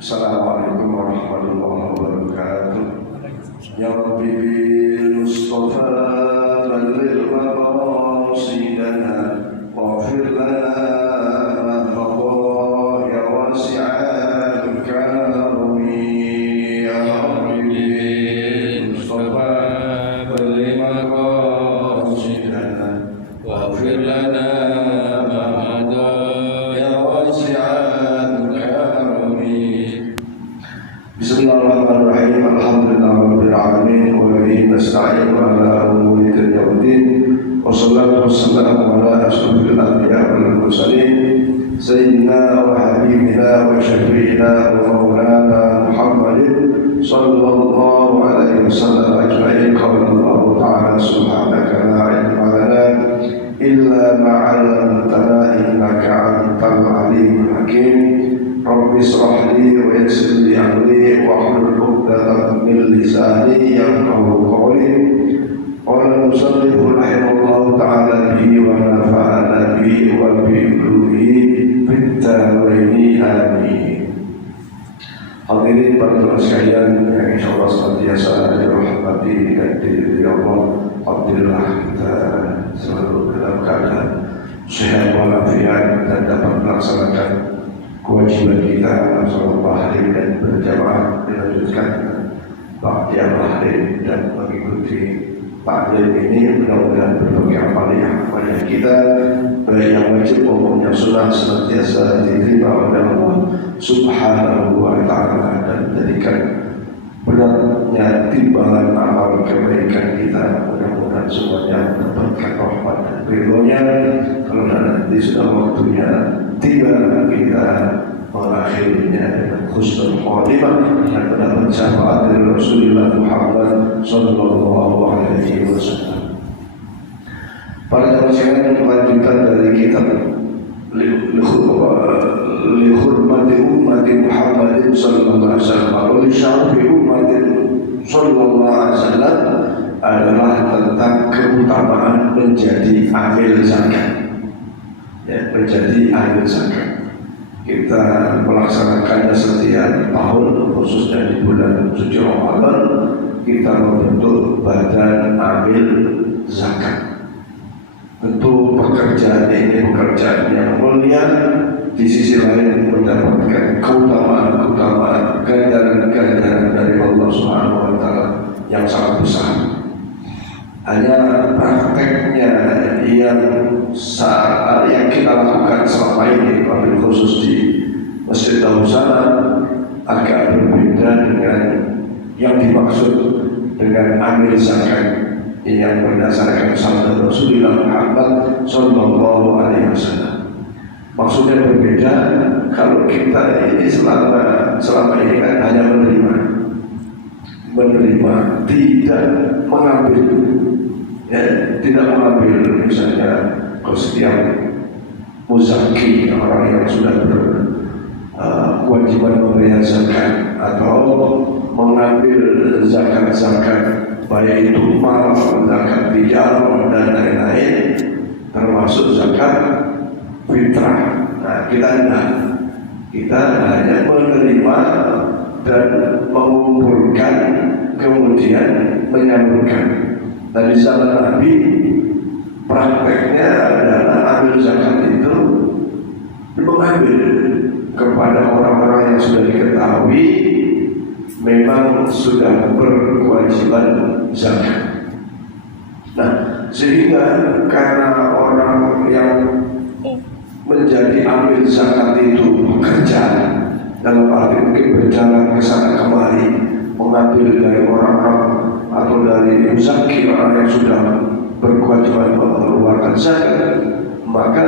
Assalamualaikum warahmatullahi wabarakatuh. Ya Rabbi bil Mustafa balil maqasidana waghfir lana ma mada ya wasi'al karami. Ya Rabbi bil Mustafa balil maqasidana waghfir lana ma mada ya wasi'al karami. Bismillahirrahmanirrahim. Alhamdulillahirabbil alamin wa bihi nasta'in ala umuri dunya waddin. Wassalatu wassalamu ala asyrofil anbiya'i wal mursalin sayyidina wa habibina wa syafi'ina wa maulana Muhammadin sallallahu alaihi wasallam ajma'in. Qala Allah ta'ala subhanaka la ilma lana illa ma 'allamtana innaka antal alimul hakim. Rabbi shrah li wa yassir li amri wahlul 'uqdatam min lisani yafqahu qawli. Qala al-musannif rahimahullahu ta'ala bihi wa nafa'ana bihi wa bi ulumihi fid dharaini amin. Hadirin para sekalian yang insyaallah senantiasa dirahmati dan diridhoi Allah, alhamdulillah kita selalu dalam keadaan sehat walafiat dan dapat melaksanakan kewajiban kita sholat tahajud dan berjamaah dilanjutkan ba'da tahajud dan mengikuti taklim ini. Mudah-mudahan berbagai amaliyah kita baik yang wajib maupun yang sunnah senantiasa diterima oleh Allah Subhanahu wa ta'ala dan menjadikan beratnya timbangan amal kebaikan kita. Mudah-mudahan semuanya mendapatkan rahmat dan ridhonya. Kalau nanti sudah waktunya tiba kita mengakhirinya dengan husnul khatimah dan mendapat syafaat dari Rasulullah Muhammad sallallahu alaihi wasallam. Para jamaah sekalian, melanjutkan dari kitab li hurmati ummati Muhammadin sallallahu alaihi wasallam wa li syarafi ummati sallallahu alaihi wasallam adalah tentang keutamaan menjadi ahli zakat. Ya, menjadi ahli zakat. Kita melaksanakannya setiap tahun, khususnya di bulan suci Ramadan, kita membentuk badan amil zakat. Tentu pekerjaan ini pekerjaan yang mulia, di sisi lain mendapatkan keutamaan-keutamaan, ganjaran-ganjaran dari Allah Subhanahu wa Ta'ala yang sangat besar. Hanya prakteknya yang kita lakukan selama ini, wabil khusus di Masjid Darussalam, agak berbeda dengan yang dimaksud dengan amil zakat yang berdasarkan sabda Rasulullah Muhammad sallallahu alaihi wasallam. Maksudnya berbeda. Kalau kita ini selama ini kan hanya menerima, tidak mengambil. Ya, tidak mengambil. Misalnya kalau setiap muzaki, orang yang sudah berkewajiban membayar zakat atau mengambil zakat-zakat, baik itu mal, zakat tijarah dan lain-lain, termasuk zakat fitrah. Nah, kita enggak. Kita hanya menerima dan mengumpulkan, kemudian menyalurkan. Dari zaman Nabi, prakteknya adalah ambil zakat itu mengambil kepada orang-orang yang sudah diketahui memang sudah berkewajiban zakat. Nah, sehingga karena orang yang menjadi ambil zakat itu bekerja, dalam arti mungkin berjalan ke sana kemari, mengambil dari orang-orang atau dari muzaki, orang yang sudah berkewajiban mengeluarkan zakat, maka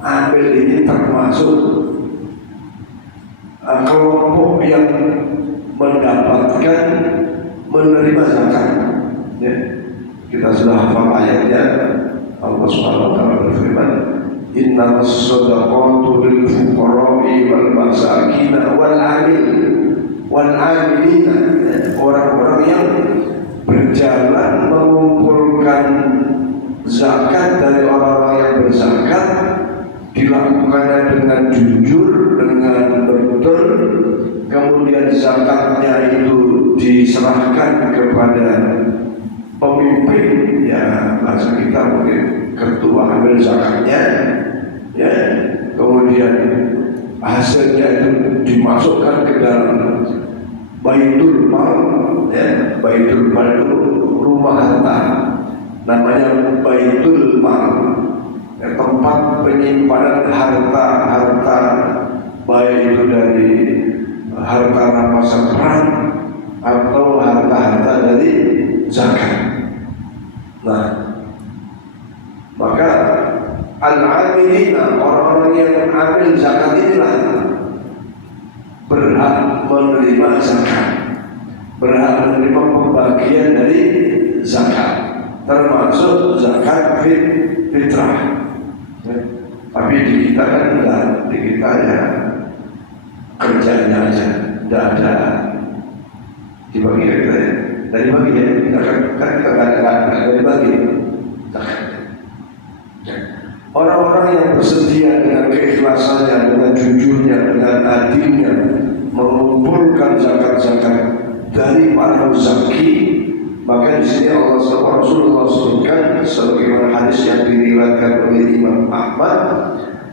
ambil ini termasuk kelompok yang mendapatkan menerima zakat. Ya, kita sudah hafal ayatnya. Allah Subhanahu wa Ta'ala berfirman, innamas shadaqatu lil fuqara'i wal masakin wal 'amilina. Orang-orang yang berjalan mengumpulkan zakat dari orang-orang yang berzakat dilakukannya dengan jujur, dengan betul, zakatnya itu diserahkan kepada pemimpin, ya bahasa kita mungkin ketua ambil zakatnya, ya kemudian hasilnya itu dimasukkan ke dalam Baitul Mal, ya Baitul Mal itu rumah harta, namanya Baitul Mal, ya, tempat penyimpanan harta-harta baik itu dari harta rampasan perang atau harta-harta dari zakat. Nah, maka al-amilina, orang-orang yang ambil zakat inilah berhak menerima zakat, berhak menerima pembagian dari zakat, termasuk zakat fitrah. Tapi di kita kan enggak, di kita ya kerjanya aja, tidak ada dibagi kita ya. Dari bagi ya, kita nggak dibagi. Orang-orang yang bersedia dengan keikhlasannya, dengan jujurnya, dengan adilnya mengumpulkan zakat-zakat dari para zaki, maka di sini Rasulullah sebutkan sebagaimana hadis yang diriwayatkan oleh Imam Ahmad,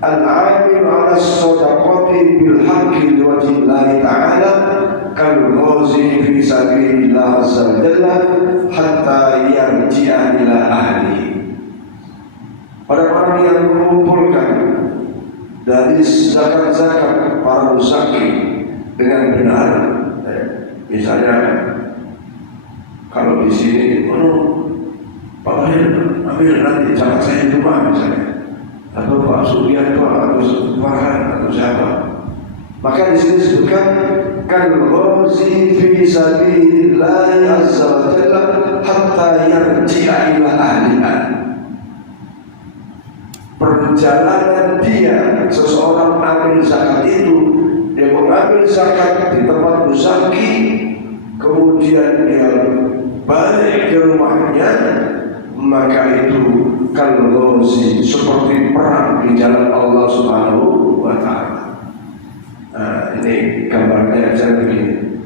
al-'amil 'ala as-shadaqati bil haqqi li wajhillahi ta'ala kal-ghazi fi sabilillah azza wa jalla hatta yarji'a ila ahlihi. Orang-orang yang mengumpulkan dari zakat-zakat para zaki dengan benar, misalnya kalau di sini, Pak Wahid ambil nanti zakat saya di rumah misalnya, atau Pak Sugianto atau Farhan atau siapa, maka di sini disebutkan kal-ghazi fi sabilillah azza wa jalla hatta yarji'a ila ahliha. Perjalanan dia, seseorang ambil zakat itu, dia mengambil zakat di tempat zaki, kemudian dia balik ke rumahnya, maka itu kal-ghazi, seperti perang di jalan Allah Subhanahu wa ta'ala. Nah, ini gambarnya saya begini.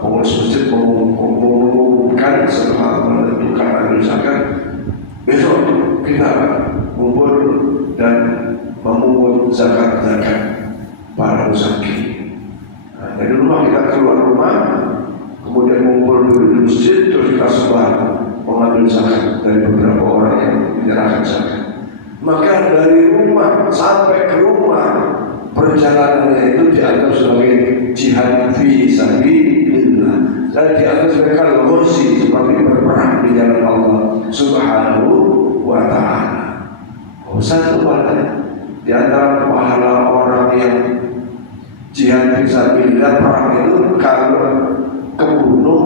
Pengurus masjid mengumumkan setelah menentukan ambil zakat, besok kita kumpul dan memungut zakat-zakat para zaki. Nah, dari rumah kita keluar rumah, kemudian mengumpul di masjid, terus kita sebar mengambil zakat dari beberapa orang yang menyerahkan zakat. Maka dari rumah sampai ke rumah, perjalanannya itu dianggap sebagai jihad fi sabilillah, dan dianggap sebagai kal-ghazi, seperti berperang di jalan Allah Subhanahu wa ta'ala. Satu pahala di antara pahala orang yang jihad fisabilillah, perang itu kalau kebunuh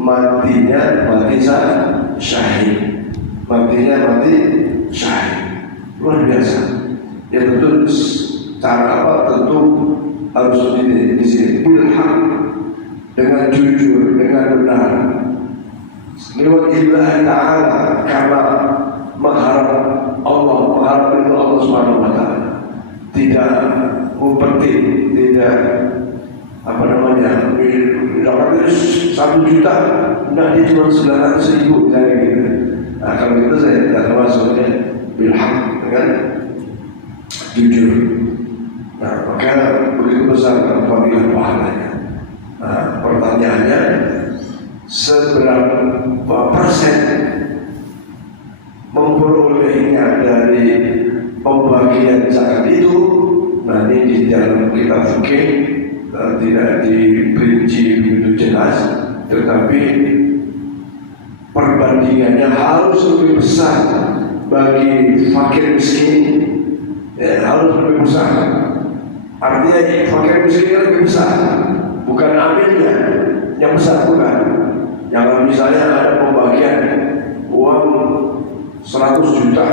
matinya mati syahid, matinya mati syahid, luar biasa. Ya tentu cara apa, tentu harus di sini bilhaq, dengan jujur, dengan benar, lewat ilah ta'ala, karena mengharap Allah, mengharap itu Allah Subhanahu wa ta'ala, tidak mempetik, tidak apa namanya, dapatnya 1 juta, enggak, dia cuma 900.000 kayak gitu. Nah, kalau itu saya tidak termasuknya bilhaq, dengan jujur. Nah, maka begitu besar fadilah pahalanya. Nah, pertanyaannya, seberapa persen memperolehnya dari pembagian zakat itu? Nah, ini di dalam kitab fikih tidak diperinci begitu jelas, tetapi perbandingannya harus lebih besar bagi fakir miskin, ya, harus lebih besar. Artinya fakir miskin lebih besar, bukan amilnya yang besar, bukan. Yang misalnya ada pembagian uang 100 juta,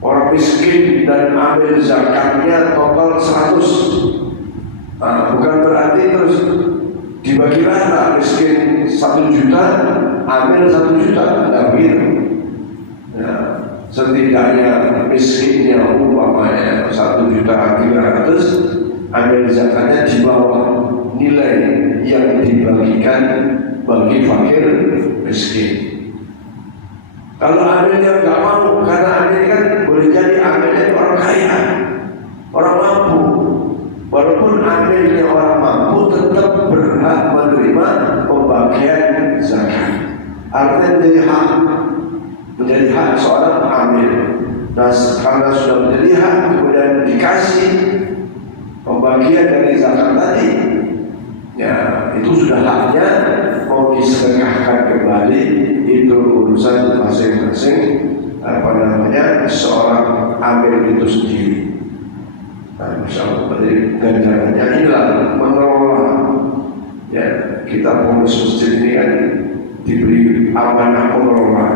orang miskin dan ambil zakatnya total 100. Nah, bukan berarti terus dibagi rata, miskin 1 juta, ambil 1 juta, tidak begitu. Ya, setidaknya miskinnya umpamanya 1.300.000, ambil zakatnya di bawah nilai yang dibagikan bagi fakir miskin. Kalau amilnya nggak mau, karena amil kan boleh jadi amilnya orang kaya, orang mampu. Walaupun amilnya orang mampu, tetap berhak menerima pembagian zakat. Artinya menjadi hak seorang amil. Nah, karena sudah menjadi hak, kemudian dikasih pembagian dari zakat tadi, ya itu sudah haknya. Mau disedekahkan kembali itu urusan masing-masing seorang amil itu sendiri. Nah, Masya Allah, berarti ganjarannya inilah mengelola. Ya, kita pengurus masjid ini kan diberi amanah mengelola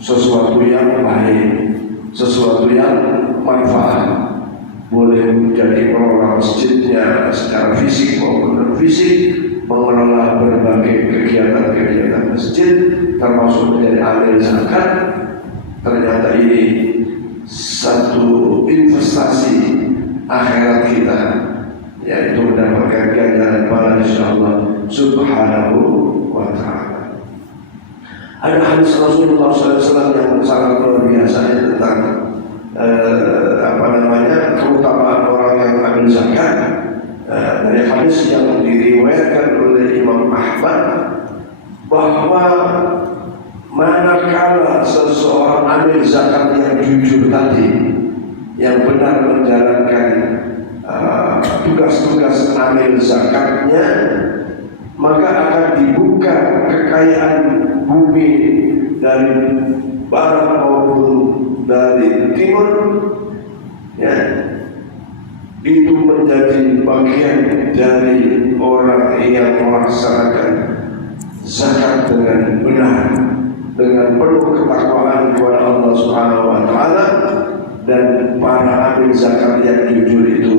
sesuatu yang baik, sesuatu yang manfaat. Boleh menjadi mengelola masjidnya secara fisik maupun non fisik, mengelola berbagai kegiatan-kegiatan masjid, termasuk menjadi amil zakat. Ternyata ini satu investasi akhirat kita, yaitu mendapatkan ganjaran pahala insyaallah subhanahu wa ta'ala. Ada hadis Rasulullah SAW yang sangat luar biasa tentang keutamaan orang yang ambil zakat. Dari hadis yang diriwayatkan oleh Imam Ahmad, bahwa manakala seseorang ambil zakat yang jujur tadi, yang benar menjalankan tugas-tugas amil zakatnya, maka akan dibuka kekayaan bumi dari barat maupun dari timur, ya, itu menjadi bagian dari orang yang melaksanakan zakat dengan benar, dengan penuh ketakwaan kepada Allah Subhanahu wa Ta'ala. Dan para amil zakat yang jujur itu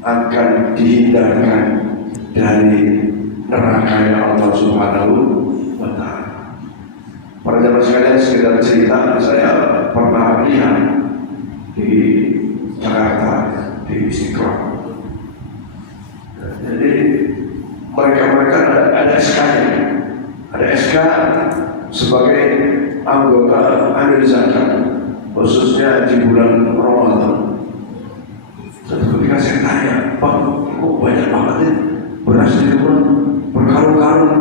akan dihindarkan dari neraka Allah Subhanahu wa Ta'ala. Para jamaah sekalian, sekedar cerita, saya pernah lihat di Jakarta, di Istiqlal. Jadi mereka ada SK-nya, ada SK sebagai anggota amil zakat, khususnya di bulan Ramadan. Suatu ketika saya tanya, Pak, kok banyak banget ya beras di rumah, berkarung-karung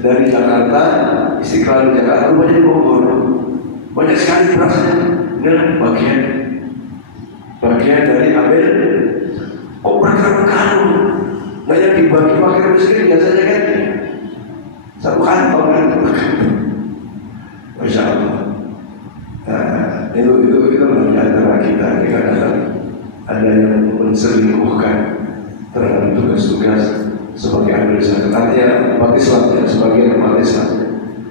dari Jakarta, Istiqlal di Jakarta, banyak di Bogor, banyak sekali berasnya. Ini bagian dari amil. Kok berkarung-karung? Nah, yang dibagi fakir miskin biasanya kan satu kantong kan. Masya Allah. Itu di antara kita kadang ada yang menselingkuhkan terhadap tugas-tugas sebagai amil zakat. Artinya umat Islam, ya, sebagian umat Islam.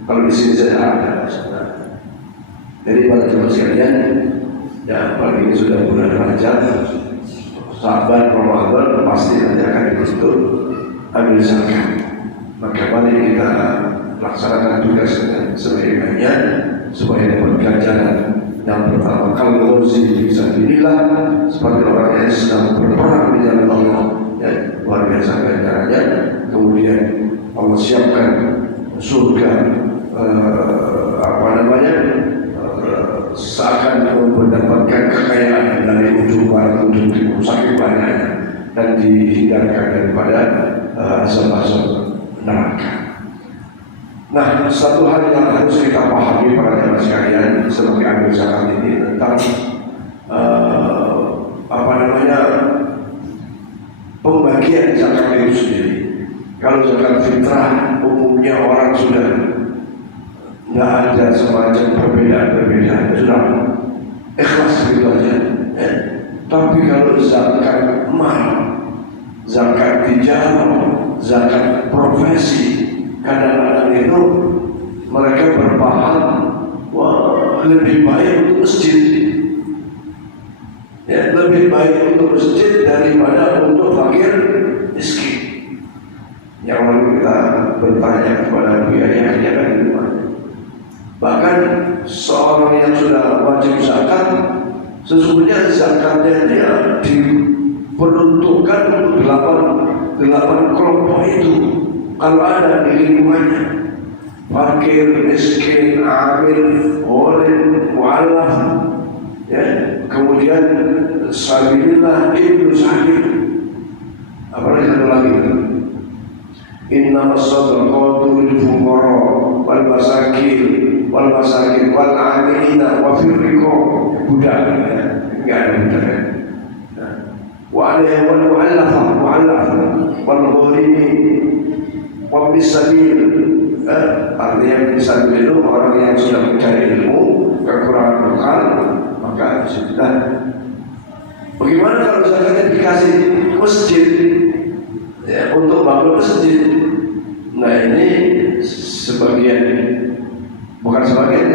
Kalau di sini saja ada. Jadi pada jemaah sekalian, ya apalagi ini sudah bulan Rajab, Syaban, Ramadan, pasti nanti akan ditutup amil zakat. Maka mari kita laksanakan tugas dengan sebaik-baiknya supaya dapat ganjaran. Yang pertama, kalau bisa dilihat seperti orang yang sedang berperang di jalan Allah, ya, luar biasa ganjarannya. Kemudian Allah siapkan surga, seakan mendapatkan kekayaan dari ujung barat ujung timur, saking banyaknya, dan dihindarkan daripada azab-azab neraka. Nah, satu hal yang harus kita pahami para jemaah sekalian sebagai amil zakat ini tentang pembagian zakat itu sendiri. Kalau zakat fitrah umumnya orang sudah nggak ada semacam perbedaan, sudah ikhlas gitu aja. Tapi kalau zakat mal, zakat tijarah, zakat profesi, kadang-kadang itu mereka berpaham, wah lebih baik untuk masjid, ya, lebih baik untuk masjid daripada untuk fakir miskin. Yang lalu kita bertanya kepada Bu Yahya kan di rumah, Bahkan seorang yang sudah wajib zakat, sesungguhnya zakatnya dia diperuntukkan untuk delapan kelompok itu. Kalau ada di lingkungannya, fakir, miskin, amil, gharim, mu'allaf, ya, kemudian sabilillah, ibnu sabil. Apalagi satu lagi, innamas shadaqatu lil fuqara wal masakin wal amilina wa fil riqab. Budak, ya, enggak ada budak, ya. Wa alayhi wal mu'allaf wal gharimin wa bis sabil. Artinya bisa itu orang yang sudah mencari ilmu, kekurangan bekal, maka sudah. Bagaimana kalau zakatnya dikasih masjid, ya, untuk bangun masjid? Nah, ini sebagian, bukan sebagian,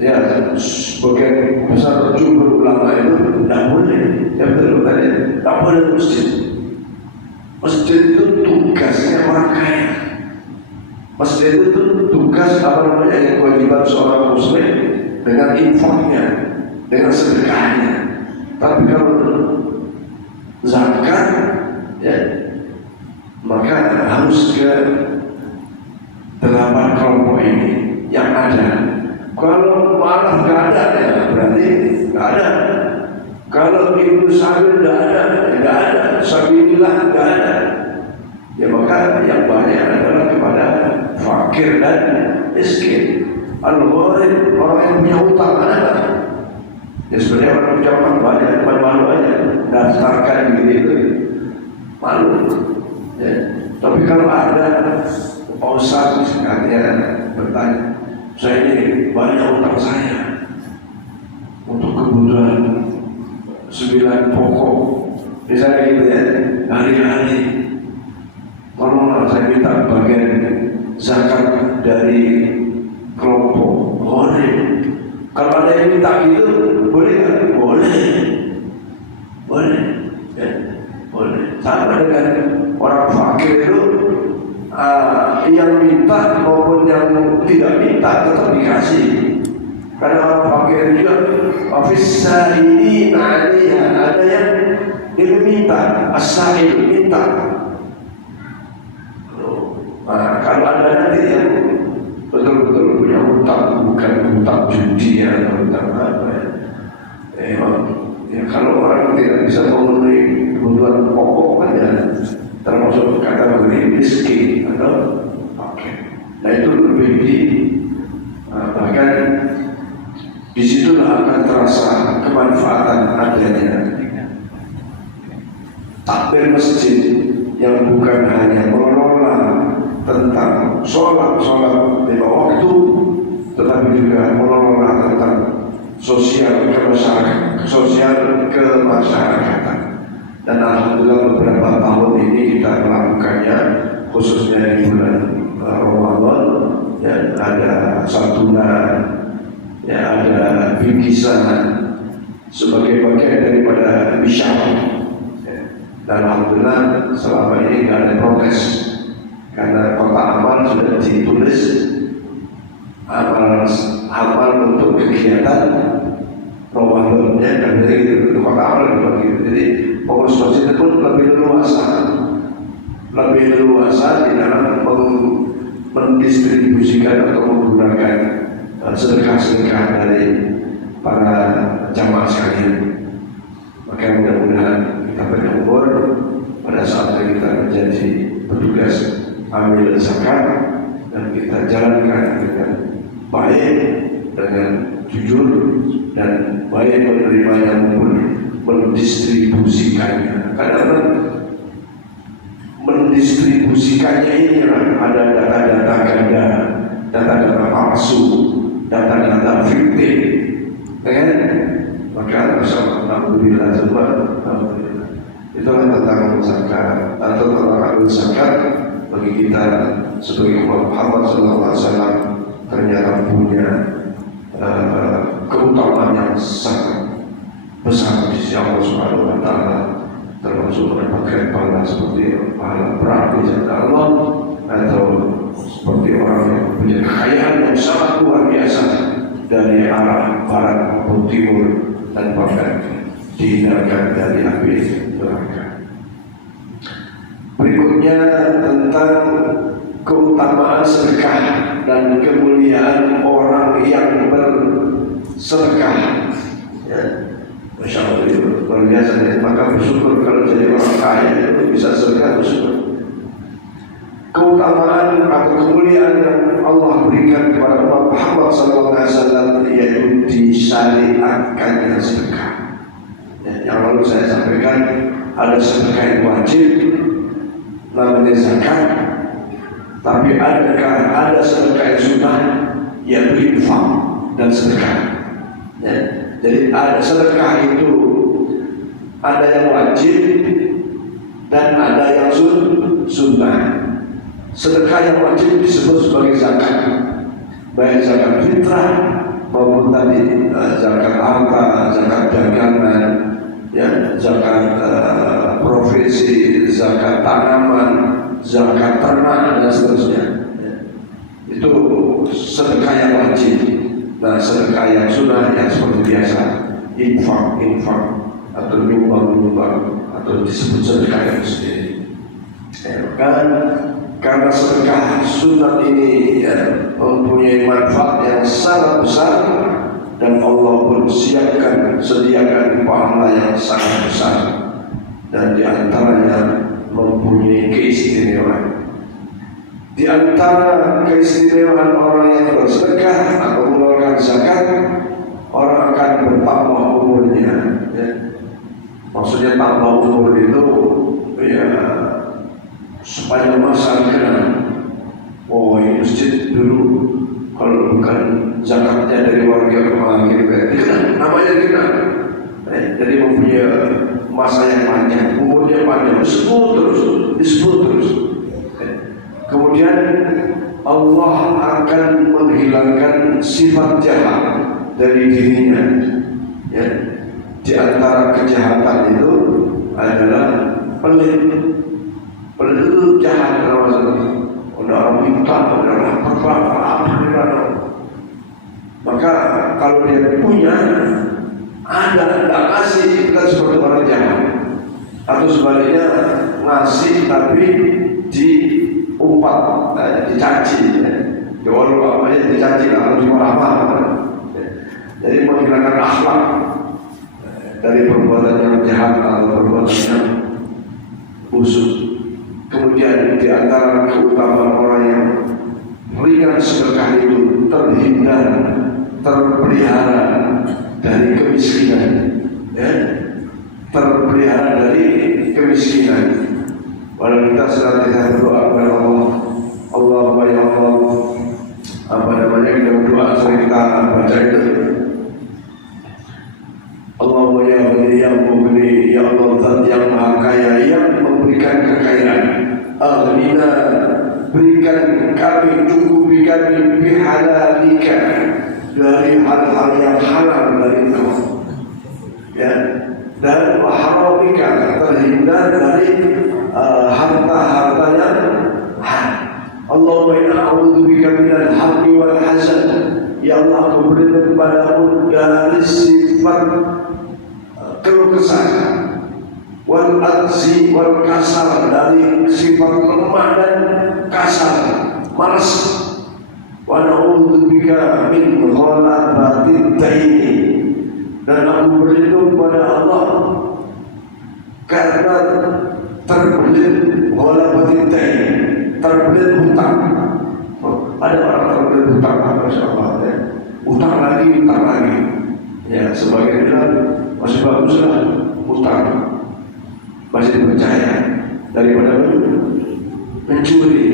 ya sebagian besar jumhur ulama itu tidak boleh, ya betul tadi, tidak boleh masjid. Masjid itu tugasnya orang kaya. Masjid itu tugas yang kewajiban seorang muslim dengan infaknya, dengan sedekahnya. Tapi kalau zakat, ya, maka harus ke 8 kelompok ini yang ada. Kalau malah nggak ada, ya berarti nggak ada. Kalau ibnu sabil nggak ada, sabilillah nggak ada. Ya maka yang banyak adalah kepada fakir dan miskin. Al-gharim, orang yang punya utang ada. Ya sebenarnya orang punya utang banyak, malu aja daftarkan gitu, malu. Ya. Tapi kalau ada Pak Ustaz misalnya bertanya, saya ini banyak utang saya untuk kebutuhan 9 pokok, misalnya gitu ya, hari-hari. Tolonglah saya minta bagian zakat dari kelompok gharim. Kalau ada yang minta gitu, boleh nggak? Boleh, ya, boleh. Sama dengan orang fakir itu, yang minta maupun yang tidak minta tetap dikasih. Karena orang fakir juga, ofisa ini ada yang dia minta, as-sa'il minta. Nah, kalau ada nanti yang betul-betul punya hutang, bukan hutang judi atau hutang apa ya, ya kalau orang tidak bisa memenuhi kebutuhan pokok kan ya termasuk kategori miskin atau fakir. Nah itu lebih bahkan disitulah akan terasa kemanfaatan adanya takbir masjid yang bukan hanya mengelola tentang sholat 5 waktu, tetapi juga mengelola tentang sosial kemasyarakatan. Dan alhamdulillah beberapa tahun ini kita melakukannya, khususnya di bulan Ramadan, ya, ada santunan, ya, ada bingkisan sebagai bagian daripada bisyarah. Dan alhamdulillah selama ini tidak ada protes. Karena kota amal sudah ditulis amal untuk kegiatan Ramadannya, dan dari itu kota amal begitu. Jadi pengurus masjid pun lebih leluasa di dalam mendistribusikan atau menggunakan sedekah-sedekah dari para jamaah sekalian. Maka mudah-mudahan kita berumur pada saat kita menjadi petugas ambil zakat dan kita jalankan dengan baik, dengan jujur dan baik menerimanya maupun mendistribusikannya. Karena mendistribusikannya ini ada data-data ganda, data-data palsu, data-data fiktif, kan? Maka alhamdulillah semua, alhamdulillah. Itulah tentang zakat atau tentang ambil zakat. Bagi kita sebagai umat Muhammad SAW ternyata punya keutamaan yang sangat besar di sisi Allah Subhanahu Wa Taala, termasuk mendapatkan pahala seperti pahala berapi Allah atau seperti orang yang punya kekayaan yang sangat luar biasa dari arah barat maupun timur dan bahkan dihindarkan dari api neraka. Berikutnya tentang keutamaan sedekah dan kemuliaan orang yang bersedekah. Ya, Masya Allah, itu luar biasa. Maka bersyukur kalau jadi orang kaya itu bisa sedekah, bersyukur. Keutamaan atau kemuliaan yang Allah berikan kepada Umat Muhammad SAW yaitu disyariatkannya sedekah. Yang lalu saya sampaikan ada sedekah yang wajib namanya zakat, tapi ada sedekah yang sunnah yaitu infak dan sedekah. Ya, jadi ada sedekah itu ada yang wajib dan ada yang sunnah. Sedekah yang wajib disebut sebagai zakat, baik zakat fitrah maupun tadi zakat harta, zakat dagangan, ya, zakat profesi, zakat tanaman, zakat ternak dan seterusnya. Ya. Itu sedekah yang wajib. Nah, sedekah yang sunnah yang seperti biasa, infak atau nyumbang atau disebut sedekah yang sendiri. Karena sedekah sunnah ini ya, mempunyai manfaat yang sangat besar dan Allah pun sediakan pahala yang sangat besar, dan diantaranya mempunyai keistimewaan. Di antara keistimewaan orang yang bersedekah atau mengeluarkan zakat, orang akan bertambah umurnya. Ya. Maksudnya tambah umur itu ya sepanjang masa dikenal. Oh, ini masjid dulu kalau bukan zakatnya dari warga Kemangir dikenal, namanya dikenal. Jadi mempunyai masa yang panjang, umurnya panjang, disebut terus. Kemudian Allah akan menghilangkan sifat jahat dari dirinya. Ya. Di antara kejahatan itu adalah pelit. Pelit itu jahat, orang minta, orang lapar, maka kalau dia punya, tidak ngasih, kita seperti orang jahat. Atau sebaliknya ngasih tapi diumpat, dicaci. Ya walau apanya dicaci, harus marah-marah. Jadi menghilangkan akhlak dari perbuatan yang jahat atau perbuatan yang busuk. Kemudian di antara keutamaan orang yang ringan sedekah itu terpelihara dari kemiskinan, ya, terpelihara dari kemiskinan. Walau kita senantiasa berdoa kepada Allah, ya Allah, kita berdoa sering kita baca itu. Allahumma ya Ghani yang Mughni, ya Allah Zat yang Maha Kaya yang memberikan kekayaan. Aghnina, berikan kami, cukupi kami bihalalika, dari hal-hal yang halal dari Engkau, ya, dan haramika, terhindar dari harta-harta yang haram. Allahumma inna a'udzubika minal hammi wal hazan, ya Allah, aku berlindung kepadamu dari sifat keluh kesah, wal ajzi wal kasal, dari sifat lemah dan kasar, malas. Wa na'udzubika min ghalabatid daini, dan aku berlindung pada Allah karena terbelit ghalabatid daini, terbelit hutang. Ada orang terbelit hutang, Masya Allah, ya. Hutang lagi, ya, sebagian bilang masih baguslah hutang, masih dipercaya daripada mencuri.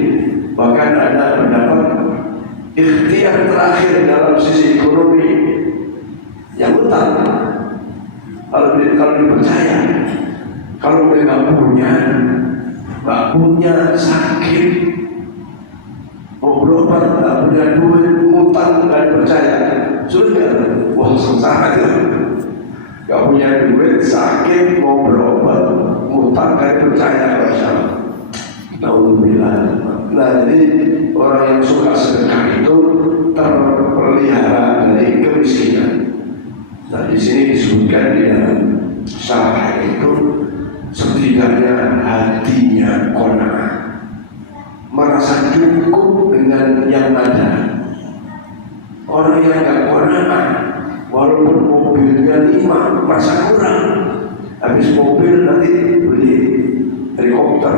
Bahkan ada pendapat ikhtiar terakhir dalam sisi ekonomi yang hutang. Kalau dipercaya, kalau dia nggak punya sakit, mau berobat nggak punya duit, hutang nggak dipercaya, sudah, wah sengsara itu. Gak punya duit, sakit, mau berobat, hutang, gak percaya. Alhamdulillah. Nah, jadi orang yang suka sedekah itu terpelihara dari kemiskinan. Nah, di sini disebutkan di dalam syarah itu setidaknya hatinya qanaah, merasa cukup dengan yang ada. Orang yang nggak qanaah, walaupun mobilnya 5 merasa kurang. Habis mobil nanti beli helikopter,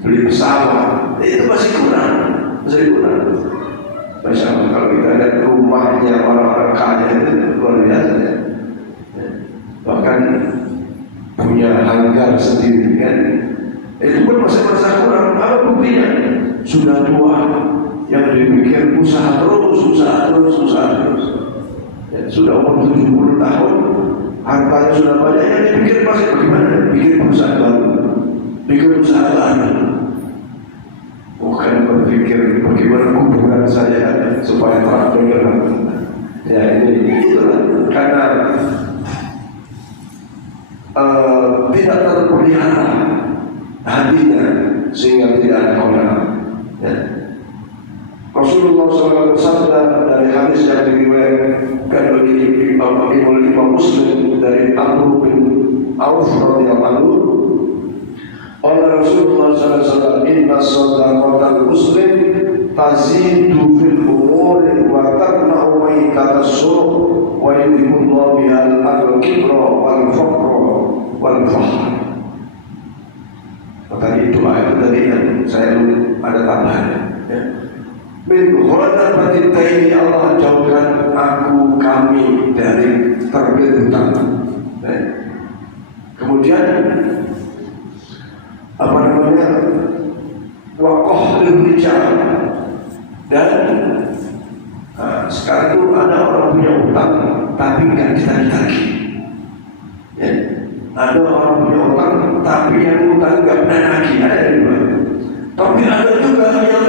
beli pesawat, itu masih kurang. Masya Allah, kalau kita lihat rumahnya orang-orang kaya itu luar biasa ya. Bahkan punya hanggar sendiri kan, itu pun masih merasa kurang. Apa buktinya? Sudah tua, yang dipikir usaha terus. Ya, sudah umur 70 tahun, hartanya sudah banyak, yang dipikir masih bagaimana? Bikin perusahaan baru, bikin usaha lain. Bukan berpikir bagaimana kuburan saya supaya terang. Ya itulah karena tidak terpelihara hatinya sehingga tidak ada qanaah. Ya. Rasulullah SAW dari hadis yang diriwayatkan oleh Imam Muslim dari Amr bin Auf radhiyallahu anhu, qala Rasulullah SAW, inna shadaqatal muslim tazidu fil umuri wa tamna'u maitata as-suq wa yudhibullahu bihal al-kibra wal faqra wal fahr. Tadi doa itu tadi yang saya ada tambahan ya. Min ghadabatit taini, Allah jauhkan kami dari terbit hutang. Kemudian apa namanya, waqah rijal, dan sekarang itu ada orang punya utang tapi nggak ditagih. Ya. Ada orang punya utang tapi yang utang nggak pernah nagih, ada juga. Tapi ada juga yang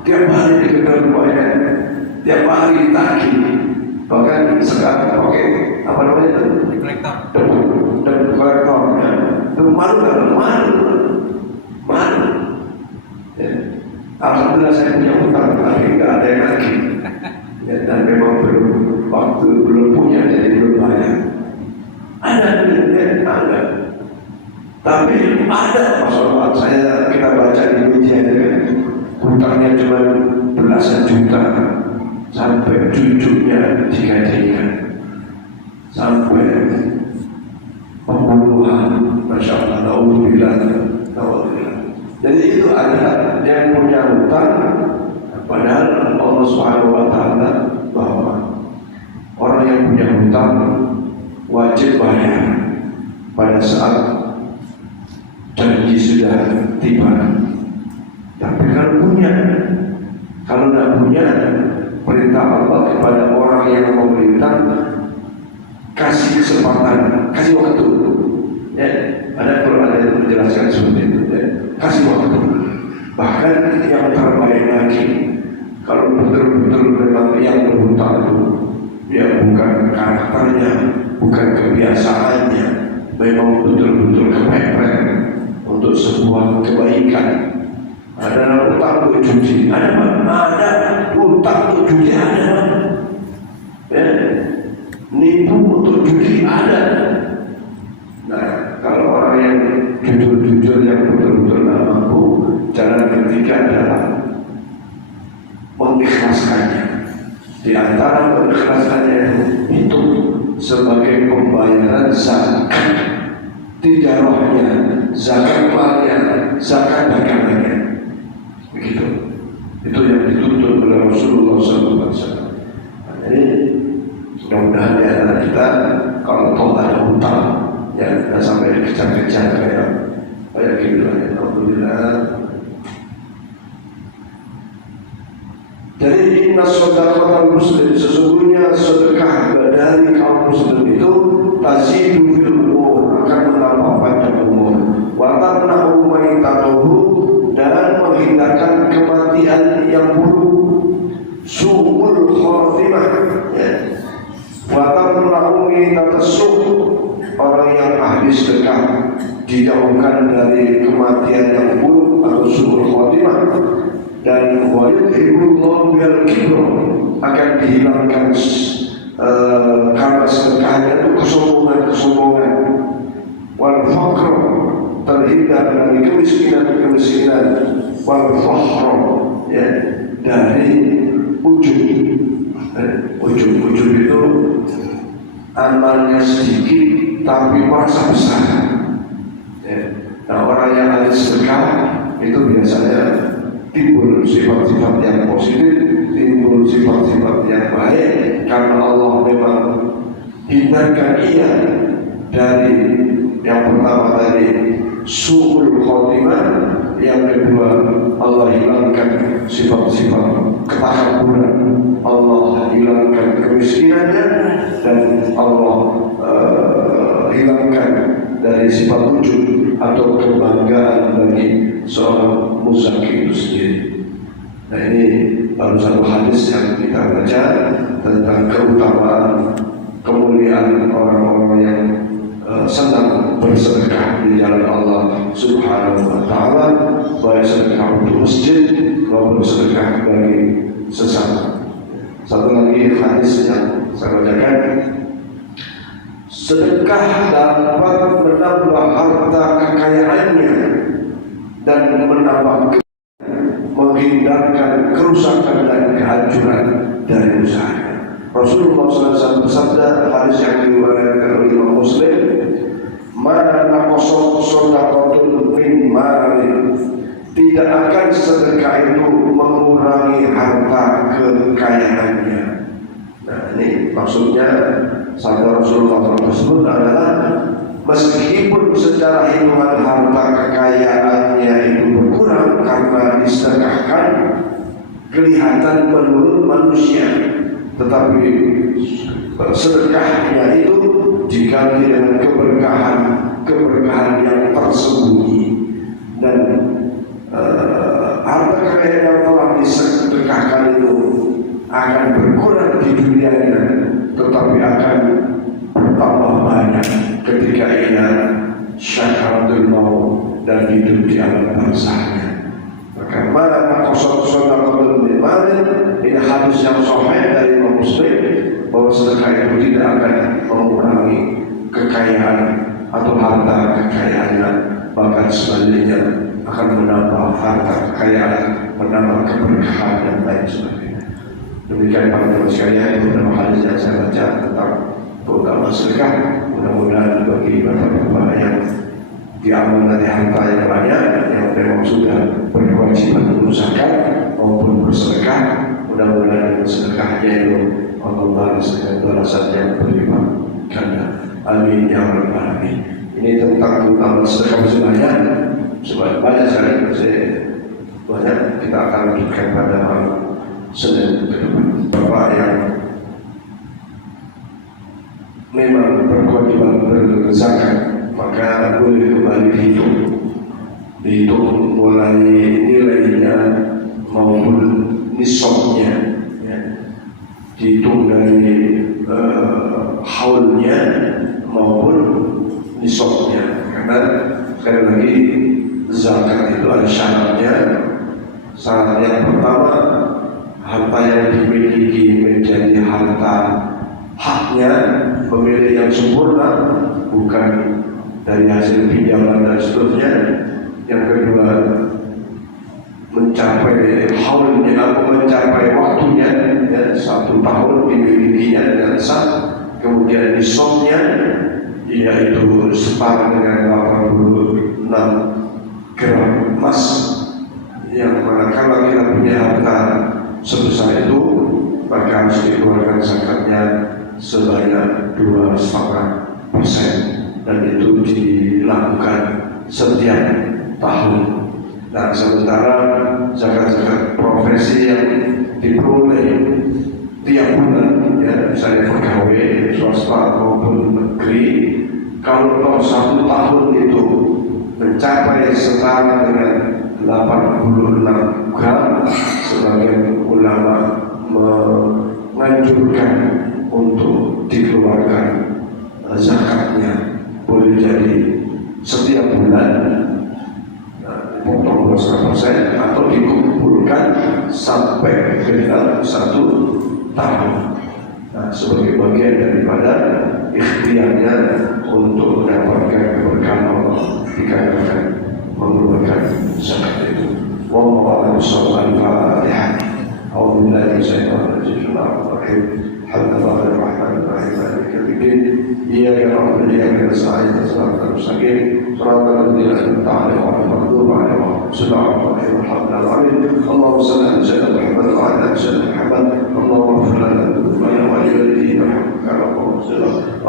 tiap hari dikejar rumahnya, tiap hari ditagih. Bahkan sekarang pakai apa namanya itu? Kolektor. Itu malu. Ya. Alhamdulillah saya punya utang tapi nggak ada yang lagi. Ya, dan memang belum punya, jadi belum bayar. Ada. Tapi ada masalah. Kita baca di media itu kan, hutangnya cuma belasan juta, sampai cucunya digajikan, sampai pembunuhan. Masya Allah, naudzubillah. Jadi itu adalah yang punya hutang, padahal Allah Subhanahu wa Ta'ala bahwa orang yang punya hutang wajib bayar pada saat janji sudah tiba. Tapi kalau tidak punya, perintah Allah kepada orang yang memerintah, kasih kesempatan, kasih waktu. Ya, ada Quran yang menjelaskan seperti itu. Ya. Kasih waktu. Bahkan yang terbaik lagi, kalau betul-betul memang yang berhutang itu, ya bukan karakternya, bukan kebiasaannya, memang betul-betul kepepet untuk sebuah kebaikan. Ada utang untuk judi, ada utang untuk judi, ada. Ya. Nipu untuk judi, ada. Nah, kalau orang yang jujur-jujur, yang betul-betul tidak mampu, jalan ketiga adalah mengikhlaskannya. Di antara mengikhlaskannya itu sebagai pembayaran zakat tijarahnya, zakat malnya, zakat dagangannya. Begitu. Itu yang dituntut oleh Rasulullah SAW. Jadi mudah-mudahan di antara kita, kalau toh ada hutang, ya tidak sampai dikejar-kejar kayak gitu. Alhamdulillah. Jadi inna shadaqatal muslim, sesungguhnya sedekah dari kaum muslim itu tazidu fil umur, akan menambah panjang umur, wa tamna'u maitatahu, dan menghindarkan kematian yang buruk, su'ul khatimah, ya. Wa tamna'u maitatahu, orang yang ahli sedekah dijauhkan dari kematian yang buruk atau su'ul khotimah, dan wayudhibullahu bil kibr, akan dihilangkan karena sedekahnya itu kesombongan, wal faqr, terhindar dari kemiskinan, wal fakhr, ya, dari ujub itu amalnya sedikit tapi merasa besar, ya. Nah, orang yang ahli sedekah itu biasanya timbul sifat-sifat yang positif, timbul sifat-sifat yang baik, karena Allah memang hindarkan ia dari yang pertama tadi su'ul khotimah, yang kedua Allah hilangkan sifat-sifat ketakaburan, Allah hilangkan kemiskinannya, dan Allah hilangkan dari sifat wujud atau kebanggaan bagi seorang muzaki itu sendiri. Nah, ini baru satu hadis yang kita baca tentang keutamaan, kemuliaan orang-orang yang senang bersedekah di jalan Allah Subhanahu wa Ta'ala, baik sedekah untuk masjid maupun sedekah bagi sesama. Satu lagi hadis yang saya bacakan, sedekah dapat menambah harta kekayaannya dan menghindarkan kerusakan dan kehancuran dari usahanya. Rasulullah SAW bersabda, hadis yang diriwayatkan oleh Imam Muslim, "Ma naqasat shadaqatun min malin", tidak akan sedekah itu mengurangi harta kekayaannya. Nah, ini maksudnya sabda Rasulullah tersebut adalah meskipun secara hitungan harta kekayaannya itu berkurang karena disedekahkan, kelihatan menurut manusia, tetapi sedekahnya itu diganti dengan keberkahan yang tersembunyi, dan harta kekayaan yang telah disedekahkan itu akan berkurang di dunianya, tetapi akan bertambah banyak ketika ia syakaratul maut dan hidup di alam barzahnya. Maka mana qasad-qasad min malin, ini hadis yang sahih dari Imam Muslim, bahwa sedekah itu tidak akan mengurangi kekayaan atau harta kekayaannya, bahkan sebaliknya akan menambah harta kekayaan, menambah keberkahan dan lain sebagainya. Demikian para teman sekalian, itu beberapa hadis yang saya baca tentang keutamaan sedekah. Mudah-mudahan bagi bapak-bapak yang diamanati harta yang banyak, yang memang sudah berkewajiban mengusahakan maupun bersedekah, mudah-mudahan sedekahnya itu Allah balas dengan balasan yang berlimpah ganda. Amin ya rabbal alamin. Ini tentang keutamaan sedekah sebanyak sekali, banyak kita akan lanjutkan pada hari Senin ke depan. Bapak yang memang berkewajiban berzakat, maka boleh kembali dihitung mulai nilainya maupun nisabnya, ya. Dihitung dari haulnya maupun nisabnya, karena sekali lagi zakat itu ada syaratnya. Syarat yang pertama, harta yang dimiliki menjadi harta haknya pemilik yang sempurna, bukan dari hasil pinjaman dan seterusnya. Yang kedua, mencapai haulnya atau mencapai waktunya, ya, 1 tahun dimilikinya dengan sah. Kemudian nisabnya yaitu setara dengan 86 gram emas, yang mana kalau kita punya harta sebesar itu, maka harus dikeluarkan zakatnya sebanyak 2,5%, dan itu dilakukan setiap tahun. Nah, sementara zakat-zakat profesi yang diperoleh tiap bulan, ya, misalnya pegawai swasta maupun negeri, kalau 1 tahun itu mencapai setara dengan 86 gram, sebagian ulama menganjurkan untuk dikeluarkan zakatnya bulan, potong 20% atau dikumpulkan sampai dengan 1 tahun. Nah, sebagai bagian daripada ikhtiarnya untuk mendapatkan keberkahan Allah dikarenakan mengeluarkan zakat itu. Wallahu a'lam bishawab. Al-Fatihah. A'udzu billahi minasyaitonir rajim. Bismillahirrahmanirrahim. Alhamdulillahir rahmanir rahim. Maliki yaumiddin. Iyyaka na'budu wa iyyaka nasta'in. Ihdinas mustaqim. Shiratal ladzina an'amta 'alaihim ghairil maghdubi 'alaihim waladdallin. Allahumma shalli 'ala sayyidina Muhammad wa 'ala ali sayyidina Muhammad. Allahumma ighfir lana dhunubanana wa li walidayna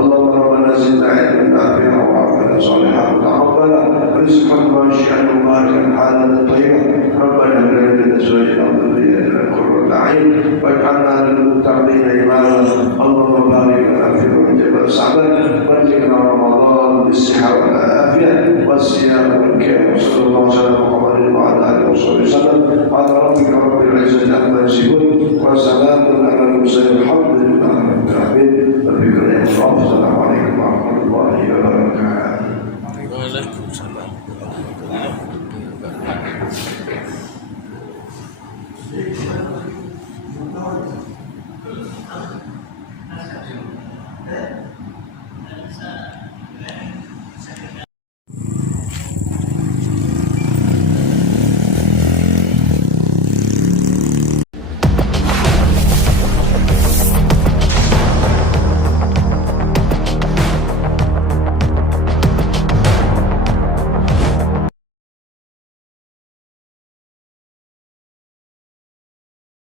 اللهم ربنا زدنا علما نافعا وعملا صالحا وتقبلا رزقا واشياء مباركا حلالا طيبا ربنا هب لنا من ازواجنا وذرياتنا قرة اعين واجعلنا للمتقين اماما اللهم بارك لنا في رجب وشعبان وارزقنا رمضان بالصحه والعافيه والصيام والقيام صلى الله عليه وسلم وعلى اله وصحبه وسلم على ربك رب العزه عما يصفون